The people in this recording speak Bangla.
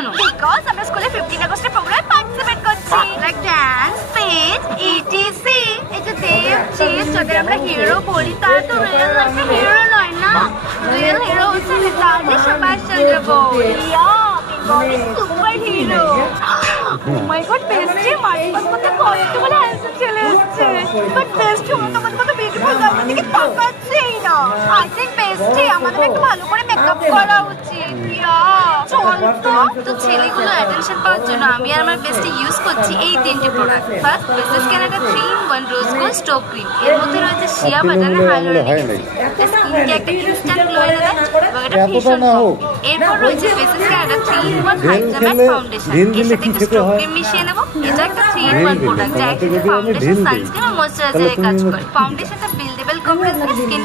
কেন? বিকজ আমরা স্কুলে 15 আগস্টের প্রোগ্রামে পার্টিসিপেট করছি, লাইক ডান্স, স্পিচ, ইটিসি। এই যে দেব চিজ যাদের আমরা হিরো বলি, তারা তো রিয়েল লাইফে হিরো নয় না। রিয়েল হিরো হচ্ছে Netaji Subhas Chandra Bose, Bengali super hero. Oh my God, bestie mind করতে কষ্ট বলে অ্যান্সার চলে এসেছে। বাট বেস্টি ও তোমার কত বিউটিফুল গার্ল থেকে তাকাচ্ছেই না। আই থিংক বেস্টি আমাদের একটু ভালো করে মেকআপ করা উচিত। চল তো ছেলেগুলো অ্যাটেনশন পাওয়ার জন্য আমি আর আমার বেস্টি ইউজ করছি এই 3টি product. First faces Canada 3-in-1 rose gold stove cream. এর মধ্যে রয়েছে শিয়া বাটার হাইলোরিক অ্যাসিড, স্কিনকে একটা ইনস্ট্যান্ট গ্লো এনে দেয় এবং এটা ভীষণ সফট। এরপর রয়েছে Faces Canada 3-in-1 hydra matte foundation. এর সাথে একটু স্টোভ ক্রিম মিশিয়ে নেব। এটা একটা 3-in-1 প্রোডাক্ট যা একসাথে ফাউন্ডেশন, সানস্ক্রিন আর ময়েশ্চারাইজারের কাজ করে। ফাউন্ডেশনটা বিল্ডেবল কভারেজ স্কিন